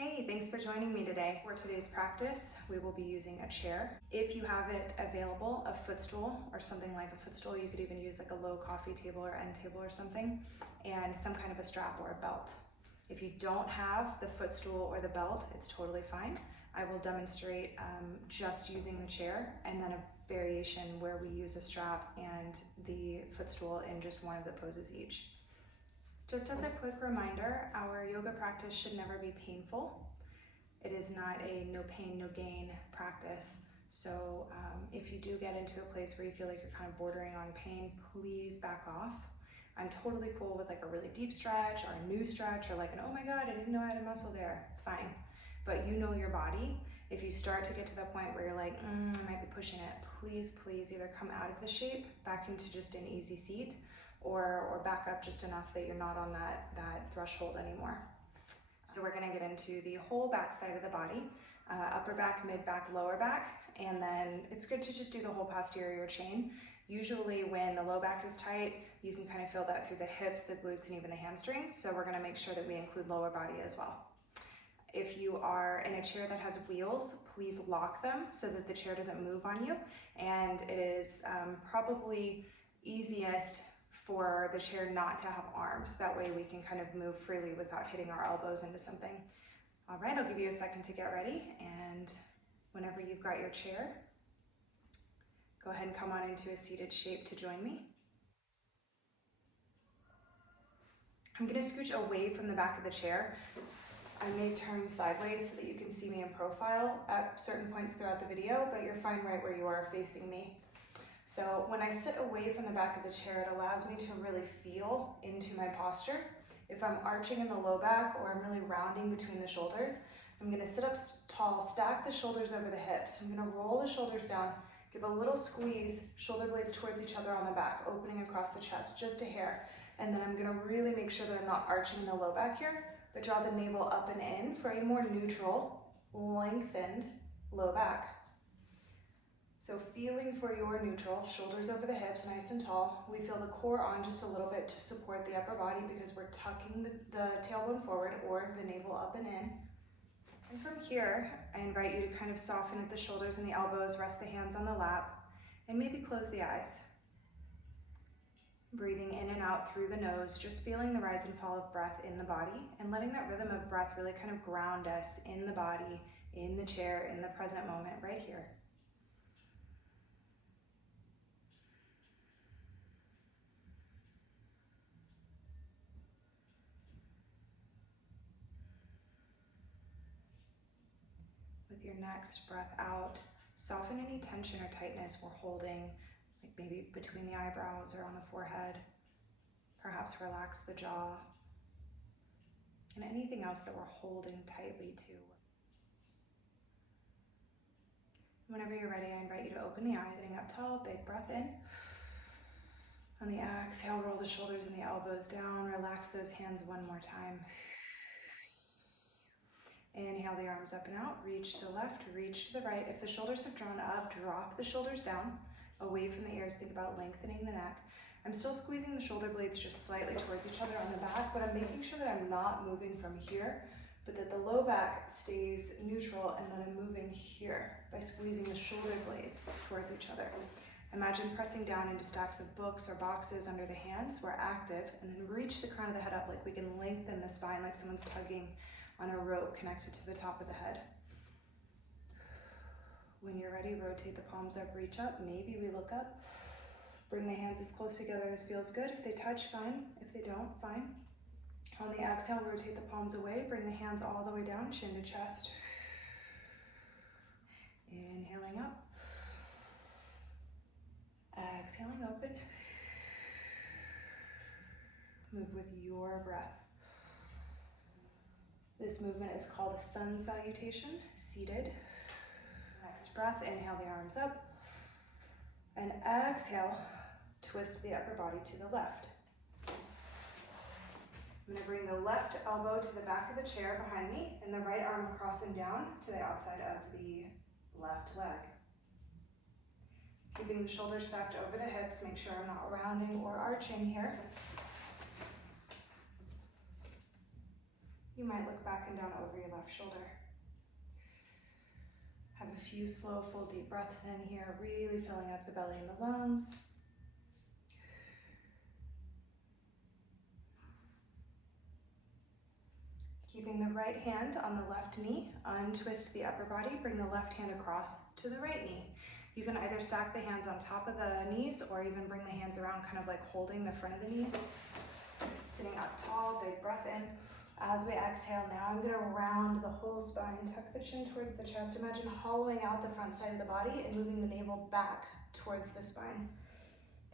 Hey, thanks for joining me today. For today's practice, we will be using a chair. If you have it available, a footstool or something like a footstool, you could even use like a low coffee table or end table or something, and some kind of a strap or a belt. If you don't have the footstool or the belt, it's totally fine. I will demonstrate just using the chair and then a variation where we use a strap and the footstool in just one of the poses each. Just as a quick reminder, our yoga practice should never be painful. It is not a no pain, no gain practice. So if you do get into a place where you feel like you're kind of bordering on pain, please back off. I'm totally cool with like a really deep stretch or a new stretch or like an, oh my God, I didn't know I had a muscle there, fine. But you know your body. If you start to get to that point where you're like, I might be pushing it, please either come out of the shape, back into just an easy seat, or back up just enough that you're not on that threshold anymore. So we're gonna get into the whole back side of the body, upper back, mid back, lower back, and then it's good to just do the whole posterior chain. Usually when the low back is tight, you can kind of feel that through the hips, the glutes, and even the hamstrings. So we're gonna make sure that we include lower body as well. If you are in a chair that has wheels, please lock them so that the chair doesn't move on you. And it is probably easiest for the chair not to have arms. That way we can kind of move freely without hitting our elbows into something. All right, I'll give you a second to get ready, and whenever you've got your chair, go ahead and come on into a seated shape to join me. I'm gonna scooch away from the back of the chair. I may turn sideways so that you can see me in profile at certain points throughout the video, but you're fine right where you are facing me. So when I sit away from the back of the chair, it allows me to really feel into my posture. If I'm arching in the low back or I'm really rounding between the shoulders, I'm gonna sit up tall, stack the shoulders over the hips. I'm gonna roll the shoulders down, give a little squeeze, shoulder blades towards each other on the back, opening across the chest, just a hair. And then I'm gonna really make sure that I'm not arching in the low back here, but draw the navel up and in for a more neutral, lengthened low back. So feeling for your neutral, shoulders over the hips, nice and tall. We feel the core on just a little bit to support the upper body because we're tucking the tailbone forward or the navel up and in. And from here, I invite you to kind of soften at the shoulders and the elbows, rest the hands on the lap, and maybe close the eyes. Breathing in and out through the nose, just feeling the rise and fall of breath in the body and letting that rhythm of breath really kind of ground us in the body, in the chair, in the present moment, right here. With your next breath out, soften any tension or tightness we're holding, like maybe between the eyebrows or on the forehead. Perhaps relax the jaw and anything else that we're holding tightly to. Whenever you're ready, I invite you to open the eyes, sitting up tall, big breath in. On the exhale, roll the shoulders and the elbows down, relax those hands one more time. Inhale the arms up and out, reach to the left, reach to the right. If the shoulders have drawn up, drop the shoulders down, away from the ears. Think about lengthening the neck. I'm still squeezing the shoulder blades just slightly towards each other on the back, but I'm making sure that I'm not moving from here, but that the low back stays neutral and that I'm moving here by squeezing the shoulder blades towards each other. Imagine pressing down into stacks of books or boxes under the hands. We're active, and then reach the crown of the head up like we can lengthen the spine like someone's tugging on a rope connected to the top of the head. When you're ready, rotate the palms up, reach up. Maybe we look up. Bring the hands as close together as feels good. If they touch, fine. If they don't, fine. On the exhale, rotate the palms away. Bring the hands all the way down, chin to chest. Inhaling up. Exhaling open. Move with your breath. This movement is called a sun salutation, seated. Next breath, inhale the arms up. And exhale, twist the upper body to the left. I'm gonna bring the left elbow to the back of the chair behind me and the right arm across and down to the outside of the left leg. Keeping the shoulders stacked over the hips, make sure I'm not rounding or arching here. You might look back and down over your left shoulder. Have a few slow, full, deep breaths in here, really filling up the belly and the lungs. Keeping the right hand on the left knee, untwist the upper body, bring the left hand across to the right knee. You can either stack the hands on top of the knees or even bring the hands around, kind of like holding the front of the knees. Sitting up tall, big breath in. As we exhale, now I'm gonna round the whole spine, tuck the chin towards the chest. Imagine hollowing out the front side of the body and moving the navel back towards the spine.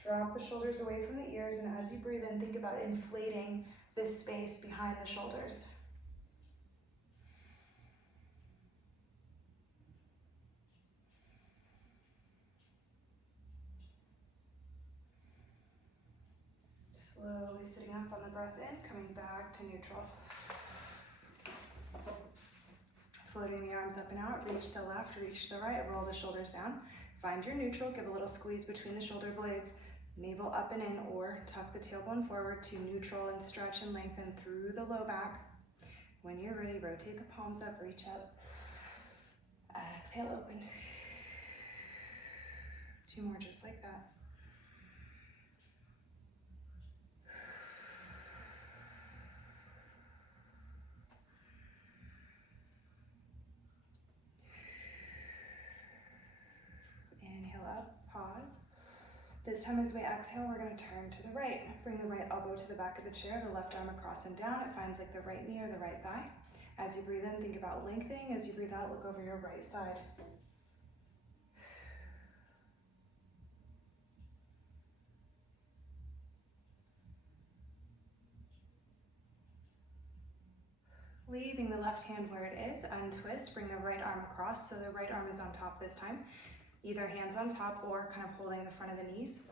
Drop the shoulders away from the ears, and as you breathe in, think about inflating this space behind the shoulders. Slowly sitting up on the breath in, coming back to neutral. Floating the arms up and out, reach the left, reach the right, roll the shoulders down. Find your neutral, give a little squeeze between the shoulder blades, navel up and in, or tuck the tailbone forward to neutral and stretch and lengthen through the low back. When you're ready, rotate the palms up, reach up. Exhale, open. 2 more just like that. Inhale up, pause. This time as we exhale, we're gonna turn to the right. Bring the right elbow to the back of the chair, the left arm across and down. It finds like the right knee or the right thigh. As you breathe in, think about lengthening. As you breathe out, look over your right side. Leaving the left hand where it is, untwist, bring the right arm across, so the right arm is on top this time. Either hands on top or kind of holding the front of the knees.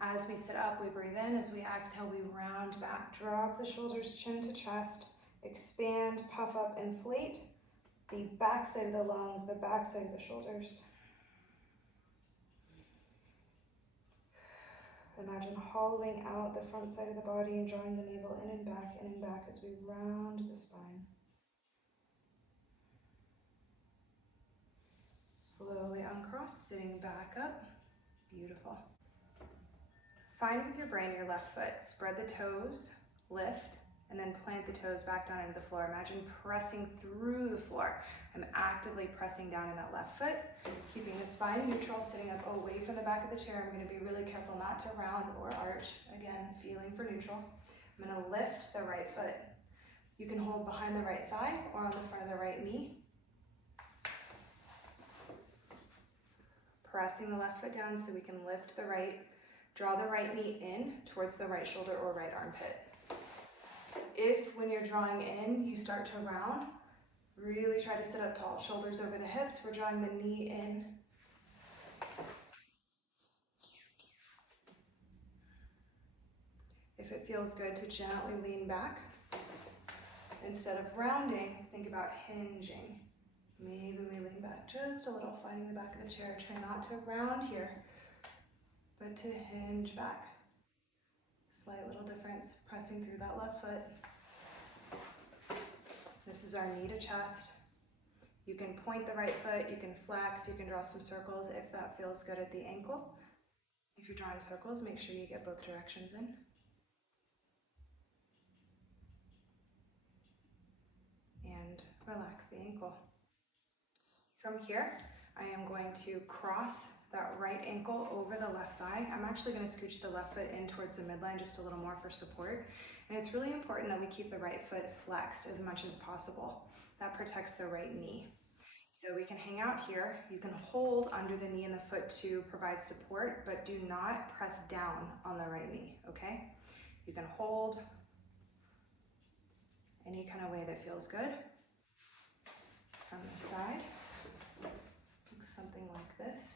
As we sit up, we breathe in. As we exhale, we round back. Drop the shoulders, chin to chest. Expand, puff up, inflate. The back side of the lungs, the back side of the shoulders. Imagine hollowing out the front side of the body and drawing the navel in and back as we round the spine. Slowly uncross, sitting back up. Beautiful. Find with your brain your left foot. Spread the toes, lift, and then plant the toes back down into the floor. Imagine pressing through the floor. I'm actively pressing down in that left foot, keeping the spine neutral, sitting up away from the back of the chair. I'm gonna be really careful not to round or arch. Again, feeling for neutral. I'm gonna lift the right foot. You can hold behind the right thigh or on the front of the right knee. Pressing the left foot down so we can lift the right, draw the right knee in towards the right shoulder or right armpit. If when you're drawing in, you start to round, really try to sit up tall, shoulders over the hips. We're drawing the knee in. If it feels good to gently lean back, instead of rounding, think about hinging. Maybe we lean back just a little, finding the back of the chair. Try not to round here, but to hinge back. Slight little difference, pressing through that left foot. This is our knee to chest. You can point the right foot, you can flex, you can draw some circles if that feels good at the ankle. If you're drawing circles, make sure you get both directions in. And relax the ankle. From here, I am going to cross that right ankle over the left thigh. I'm actually going to scooch the left foot in towards the midline just a little more for support. And it's really important that we keep the right foot flexed as much as possible. That protects the right knee. So we can hang out here. You can hold under the knee and the foot to provide support, but do not press down on the right knee, okay? You can hold any kind of way that feels good. From the side, something like this.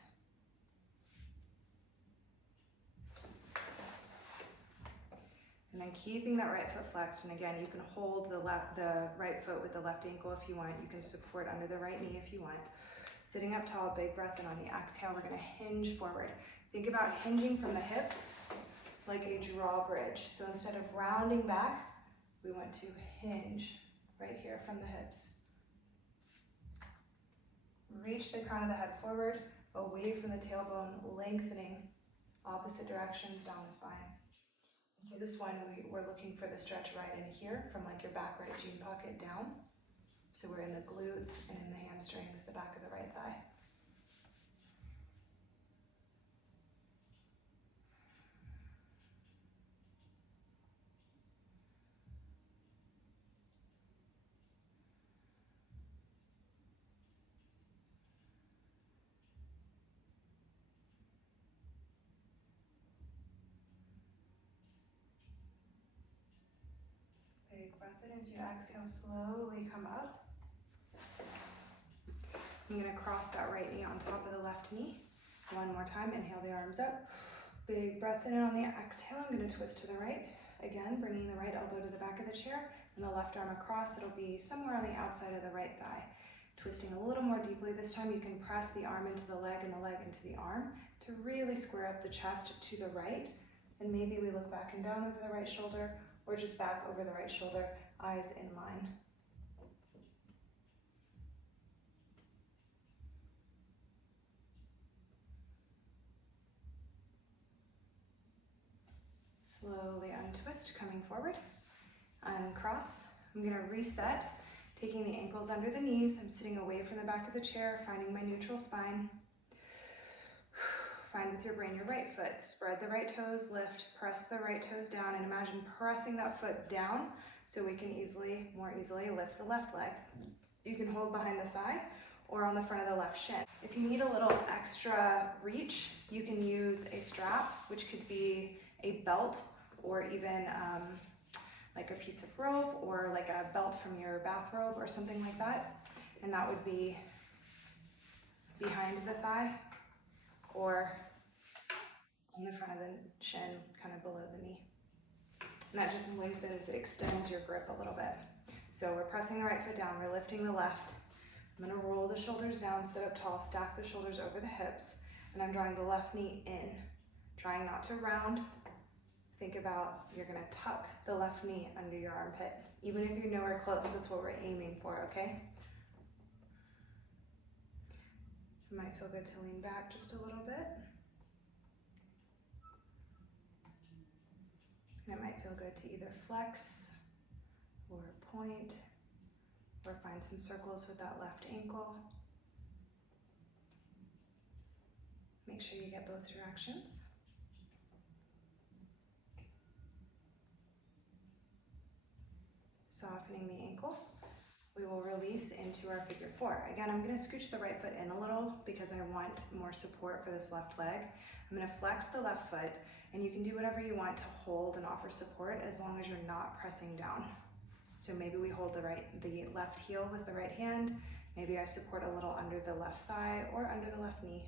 And then keeping that right foot flexed, and again, you can hold the right foot with the left ankle if you want. You can support under the right knee if you want. Sitting up tall, big breath in. On the exhale, we're gonna hinge forward. Think about hinging from the hips like a drawbridge. So instead of rounding back, we want to hinge right here from the hips. Reach the crown of the head forward, away from the tailbone, lengthening opposite directions down the spine. And so this one, we're looking for the stretch right in here from like your back right jean pocket down. So we're in the glutes and in the hamstrings, the back of the right thigh. Big breath in as you exhale, slowly come up. I'm gonna cross that right knee on top of the left knee. One more time, inhale the arms up. Big breath in, and on the exhale, I'm gonna twist to the right. Again, bringing the right elbow to the back of the chair and the left arm across. It'll be somewhere on the outside of the right thigh. Twisting a little more deeply this time, you can press the arm into the leg and the leg into the arm to really square up the chest to the right. And maybe we look back and down over the right shoulder, or just back over the right shoulder, eyes in line. Slowly untwist, coming forward. Uncross. I'm gonna reset, taking the ankles under the knees. I'm sitting away from the back of the chair, finding my neutral spine. Find with your brain your right foot. Spread the right toes, lift, press the right toes down, and imagine pressing that foot down so we can more easily lift the left leg. You can hold behind the thigh or on the front of the left shin. If you need a little extra reach, you can use a strap, which could be a belt or even like a piece of rope or like a belt from your bathrobe or something like that. And that would be behind the thigh or on the front of the shin, kind of below the knee. And that just lengthens, it extends your grip a little bit. So we're pressing the right foot down, we're lifting the left. I'm gonna roll the shoulders down, sit up tall, stack the shoulders over the hips, and I'm drawing the left knee in, trying not to round. Think about, you're gonna tuck the left knee under your armpit. Even if you're nowhere close, that's what we're aiming for, okay? It might feel good to lean back just a little bit. And it might feel good to either flex or point or find some circles with that left ankle. Make sure you get both directions. Softening the ankle, we will release into our figure four. Again, I'm going to scooch the right foot in a little because I want more support for this left leg. I'm going to flex the left foot, and you can do whatever you want to hold and offer support as long as you're not pressing down. So maybe we hold the left heel with the right hand. Maybe I support a little under the left thigh or under the left knee.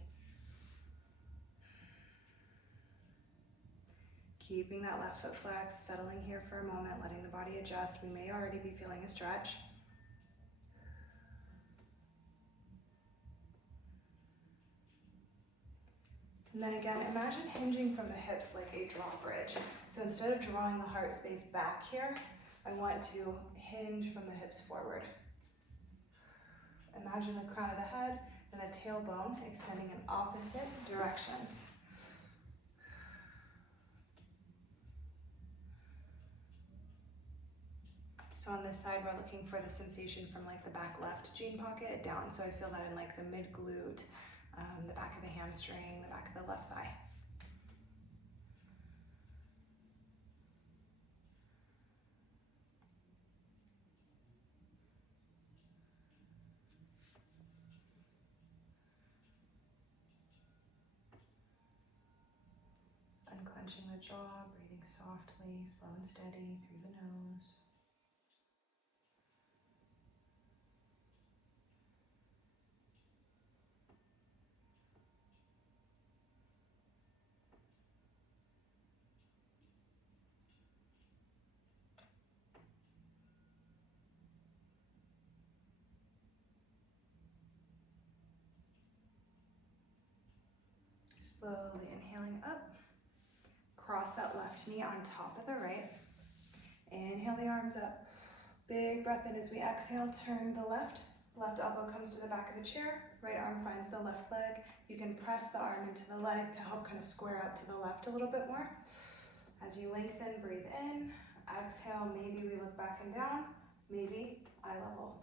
Keeping that left foot flexed, settling here for a moment, letting the body adjust. We may already be feeling a stretch. And then again, imagine hinging from the hips like a drawbridge. So instead of drawing the heart space back here, I want to hinge from the hips forward. Imagine the crown of the head and a tailbone extending in opposite directions. So on this side, we're looking for the sensation from like the back left jean pocket down. So I feel that in like the mid glute, the back of the hamstring, the back of the left thigh. Unclenching the jaw, breathing softly, slow and steady through the nose. Slowly inhaling up. Cross that left knee on top of the right. Inhale the arms up. Big breath in as we exhale, turn to the left. Left elbow comes to the back of the chair, right arm finds the left leg. You can press the arm into the leg to help kind of square out to the left a little bit more. As you lengthen, breathe in. Exhale, maybe we look back and down, maybe eye level.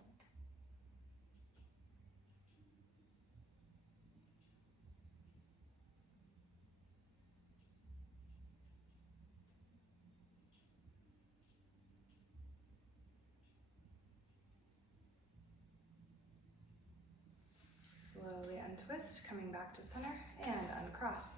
Slowly untwist, coming back to center, and uncross.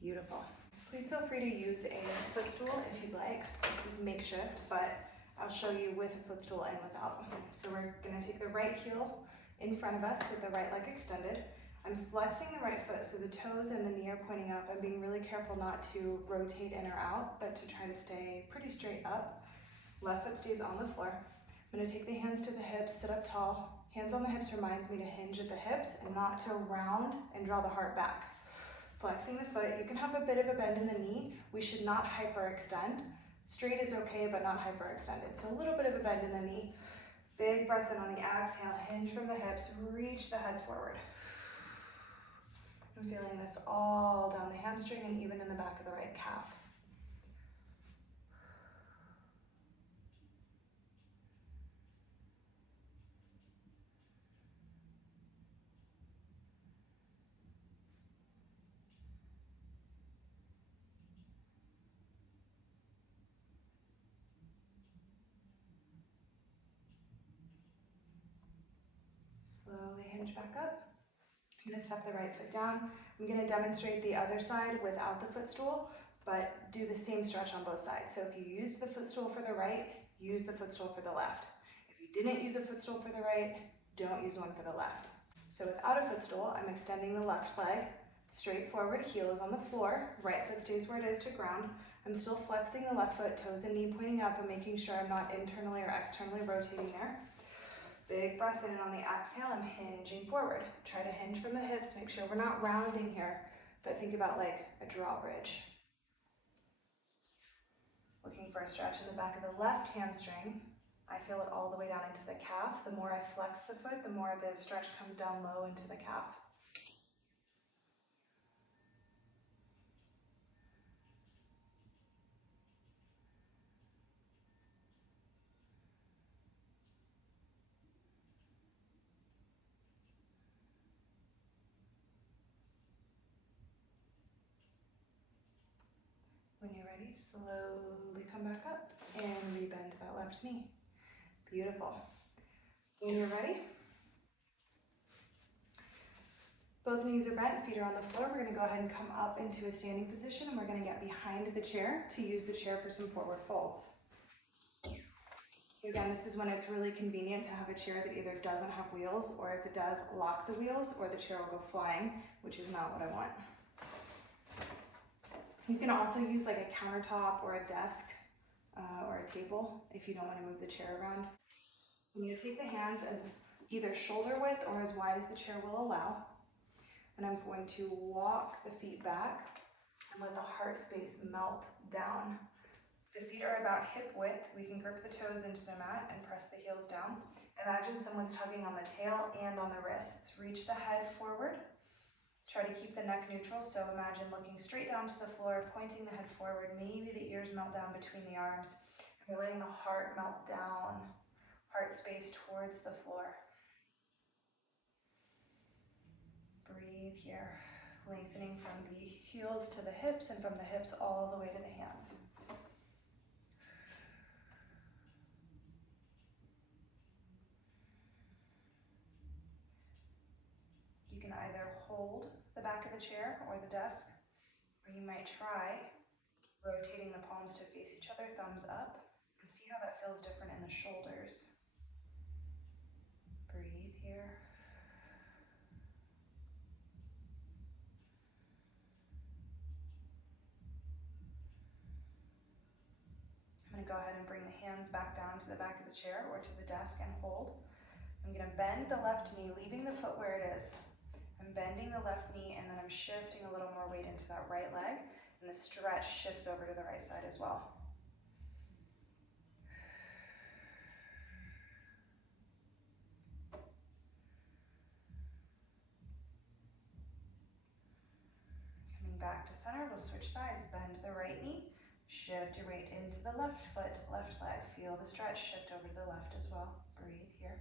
Beautiful. Please feel free to use a footstool if you'd like. This is makeshift, but I'll show you with a footstool and without. So we're gonna take the right heel in front of us with the right leg extended. I'm flexing the right foot so the toes and the knee are pointing up. I'm being really careful not to rotate in or out, but to try to stay pretty straight up. Left foot stays on the floor. I'm gonna take the hands to the hips, sit up tall. Hands on the hips reminds me to hinge at the hips and not to round and draw the heart back. Flexing the foot, you can have a bit of a bend in the knee. We should not hyperextend. Straight is okay, but not hyperextended. So a little bit of a bend in the knee. Big breath in on the exhale, hinge from the hips, reach the head forward. I'm feeling this all down the hamstring and even in the back of the right calf. Slowly hinge back up. I'm going to step the right foot down. I'm going to demonstrate the other side without the footstool, but do the same stretch on both sides. So if you used the footstool for the right, use the footstool for the left. If you didn't use a footstool for the right, don't use one for the left. So without a footstool, I'm extending the left leg, straight forward, heel is on the floor, right foot stays where it is to ground. I'm still flexing the left foot, toes and knee pointing up and making sure I'm not internally or externally rotating there. Big breath in, and on the exhale, I'm hinging forward. Try to hinge from the hips, make sure we're not rounding here, but think about like a drawbridge. Looking for a stretch in the back of the left hamstring. I feel it all the way down into the calf. The more I flex the foot, the more the stretch comes down low into the calf. When you're ready, slowly come back up and rebend that left knee. Beautiful. When you're ready, both knees are bent, feet are on the floor. We're going to go ahead and come up into a standing position, and we're going to get behind the chair to use the chair for some forward folds. So again, this is when it's really convenient to have a chair that either doesn't have wheels, or if it does, lock the wheels, or the chair will go flying, which is not what I want. You can also use like a countertop or a desk or a table if you don't want to move the chair around. So I'm going to take the hands as either shoulder width or as wide as the chair will allow. And I'm going to walk the feet back and let the heart space melt down. The feet are about hip width. We can grip the toes into the mat and press the heels down. Imagine someone's tugging on the tail and on the wrists. Reach the head forward. Try to keep the neck neutral, so imagine looking straight down to the floor, pointing the head forward. Maybe the ears melt down between the arms. You're letting the heart melt down, heart space towards the floor. Breathe here, lengthening from the heels to the hips and from the hips all the way to the hands. You can either hold the back of the chair or the desk, or you might try rotating the palms to face each other, thumbs up, and see how that feels different in the shoulders. Breathe here. I'm going to go ahead and bring the hands back down to the back of the chair or to the desk and hold. I'm going to bend the left knee, leaving the foot where it is. I'm bending the left knee, and then I'm shifting a little more weight into that right leg, and the stretch shifts over to the right side as well. back to center. We'll switch sides. Bend the right knee. Shift your weight into the left foot, left leg. Feel the stretch. Shift over to the left as well. Breathe here.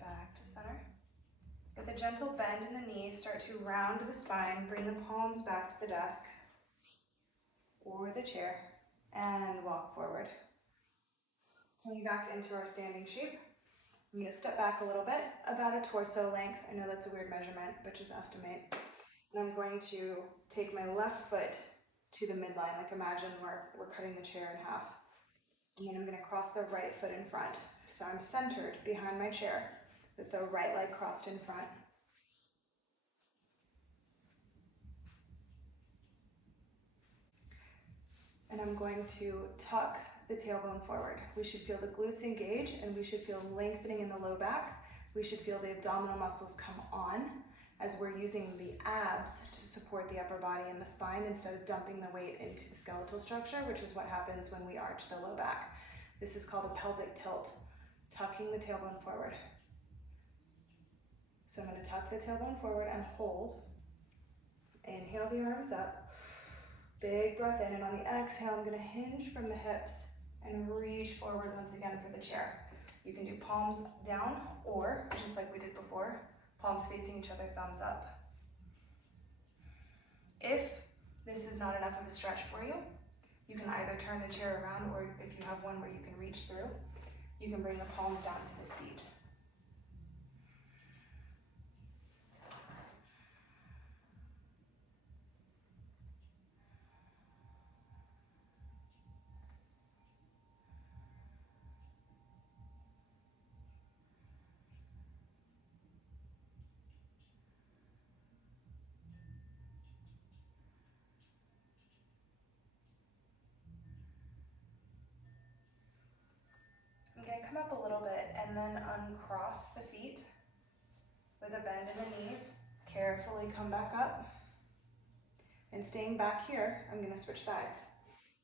Back to center. With a gentle bend in the knees, start to round the spine. Bring the palms back to the desk or the chair and walk forward. Coming back into our standing shape. I'm going to step back a little bit, about a torso length. I know that's a weird measurement, but just estimate. And I'm going to take my left foot to the midline, like imagine we're cutting the chair in half. And then I'm going to cross the right foot in front. So I'm centered behind my chair with the right leg crossed in front. And I'm going to tuck the tailbone forward. We should feel the glutes engage and we should feel lengthening in the low back. We should feel the abdominal muscles come on as we're using the abs to support the upper body and the spine instead of dumping the weight into the skeletal structure, which is what happens when we arch the low back. This is called a pelvic tilt, tucking the tailbone forward. So I'm going to tuck the tailbone forward and hold. Inhale the arms up. Big breath in, and on the exhale, I'm going to hinge from the hips and reach forward once again for the chair. You can do palms down or, just like we did before, palms facing each other, thumbs up. If this is not enough of a stretch for you, you can either turn the chair around, or if you have one where you can reach through, you can bring the palms down to the seat. I'm going to come up a little bit and then uncross the feet with a bend in the knees. Carefully come back up. And staying back here, I'm going to switch sides.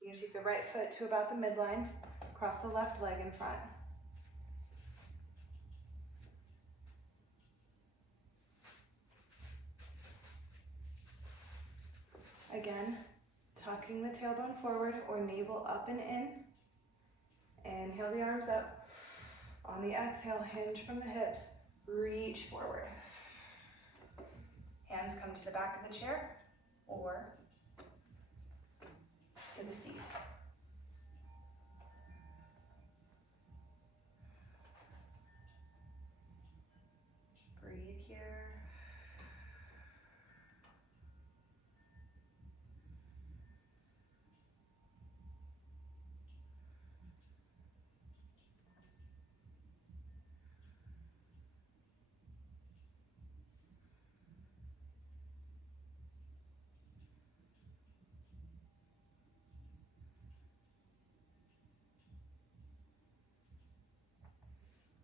You're going to take the right foot to about the midline, cross the left leg in front. Again, tucking the tailbone forward or navel up and in. Inhale the arms up. On the exhale, hinge from the hips, reach forward. Hands come to the back of the chair or to the seat. Breathe here.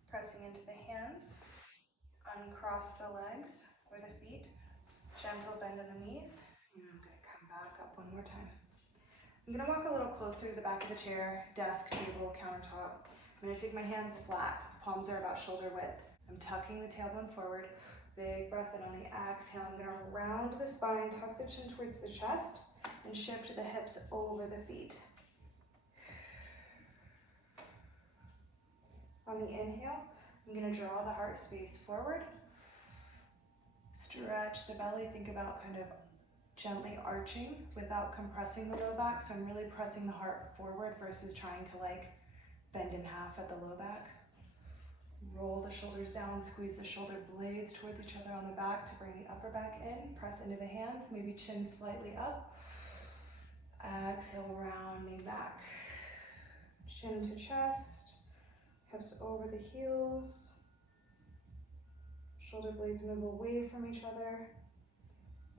Pressing into the hands, uncross the legs or the feet, gentle bend in the knees, and I'm going to come back up one more time. I'm going to walk a little closer to the back of the chair, desk, table, countertop. I'm going to take my hands flat, palms are about shoulder width. I'm tucking the tailbone forward, big breath in on the exhale. I'm going to round the spine, tuck the chin towards the chest, and shift the hips over the feet. On the inhale, I'm going to draw the heart space forward. Stretch the belly. Think about kind of gently arching without compressing the low back. So I'm really pressing the heart forward versus trying to like bend in half at the low back. Roll the shoulders down, squeeze the shoulder blades towards each other on the back to bring the upper back in. Press into the hands, maybe chin slightly up. Exhale, rounding back. Chin to chest. Hips over the heels. Shoulder blades move away from each other.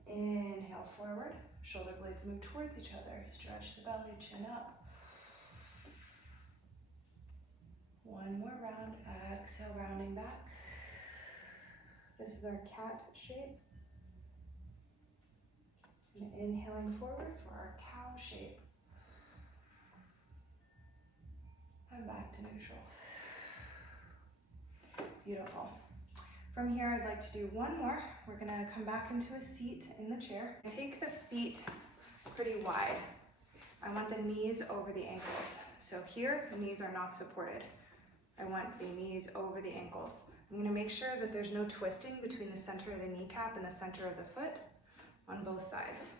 Inhale forward. Shoulder blades move towards each other. Stretch the belly, chin up. One more round. Exhale, rounding back. This is our cat shape. And inhaling forward for our cow shape. And back to neutral. Beautiful. From here, I'd like to do one more. We're gonna come back into a seat in the chair. Take the feet pretty wide. I want the knees over the ankles. So here, the knees are not supported. I want the knees over the ankles. I'm gonna make sure that there's no twisting between the center of the kneecap and the center of the foot on both sides.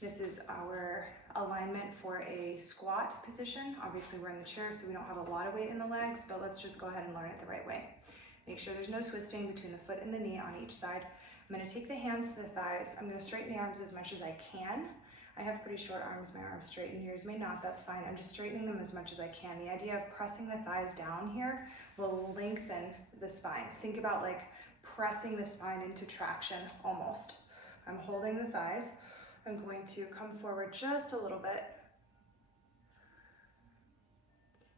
This is our alignment for a squat position. Obviously we're in the chair, so we don't have a lot of weight in the legs, but let's just go ahead and learn it the right way. Make sure there's no twisting between the foot and the knee on each side. I'm gonna take the hands to the thighs. I'm gonna straighten the arms as much as I can. I have pretty short arms, my arms straighten, yours may not, that's fine. I'm just straightening them as much as I can. The idea of pressing the thighs down here will lengthen the spine. Think about like pressing the spine into traction almost. I'm holding the thighs. I'm going to come forward just a little bit.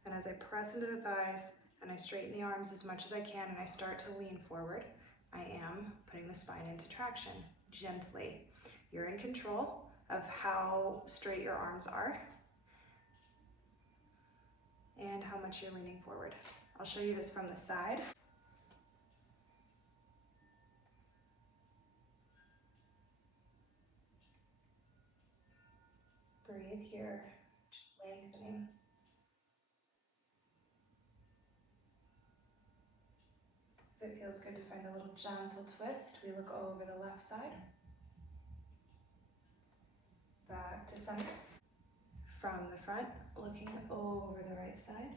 And as I press into the thighs and I straighten the arms as much as I can and I start to lean forward, I am putting the spine into traction gently. You're in control of how straight your arms are and how much you're leaning forward. I'll show you this from the side. Breathe here, just lengthening. If it feels good to find a little gentle twist, we look over the left side. Back to center. From the front, looking over the right side.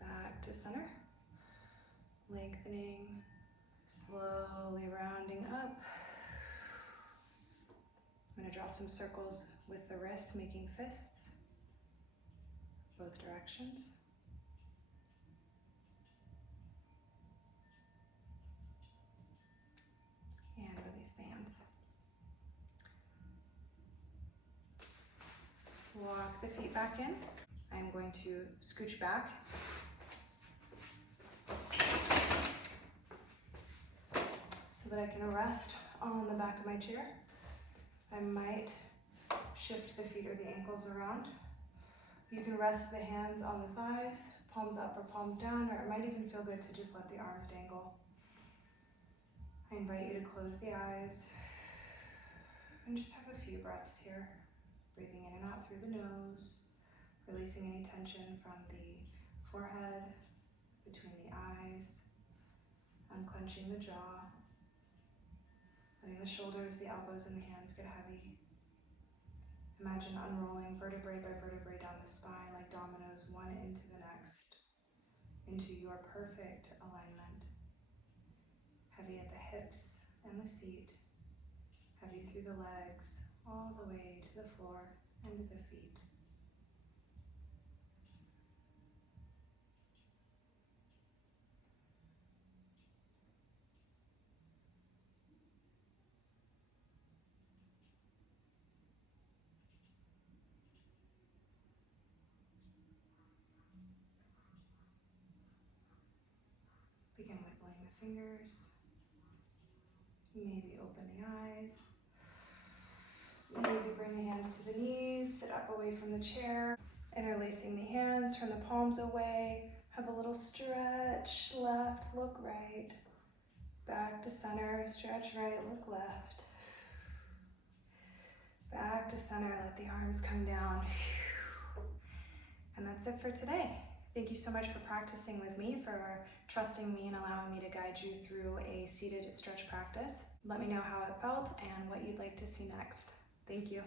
Back to center. Lengthening, slowly rounding up. I'm going to draw some circles with the wrists, making fists, both directions. And release the hands. Walk the feet back in. I'm going to scooch back. So that I can rest on the back of my chair. I might shift the feet or the ankles around. You can rest the hands on the thighs, palms up or palms down, or it might even feel good to just let the arms dangle. I invite you to close the eyes and just have a few breaths here. Breathing in and out through the nose, releasing any tension from the forehead, between the eyes, unclenching the jaw, letting the shoulders, the elbows, and the hands get heavy. Imagine unrolling vertebrae by vertebrae down the spine like dominoes, one into the next, into your perfect alignment. Heavy at the hips and the seat, heavy through the legs, all the way to the floor and to the feet. Begin wiggling the fingers. Maybe open the eyes. Maybe bring the hands to the knees, sit up away from the chair. Interlacing the hands from the palms away. Have a little stretch, left, look right. Back to center, stretch right, look left. Back to center, let the arms come down. And that's it for today. Thank you so much for practicing with me, for trusting me and allowing me to guide you through a seated stretch practice. Let me know how it felt and what you'd like to see next. Thank you.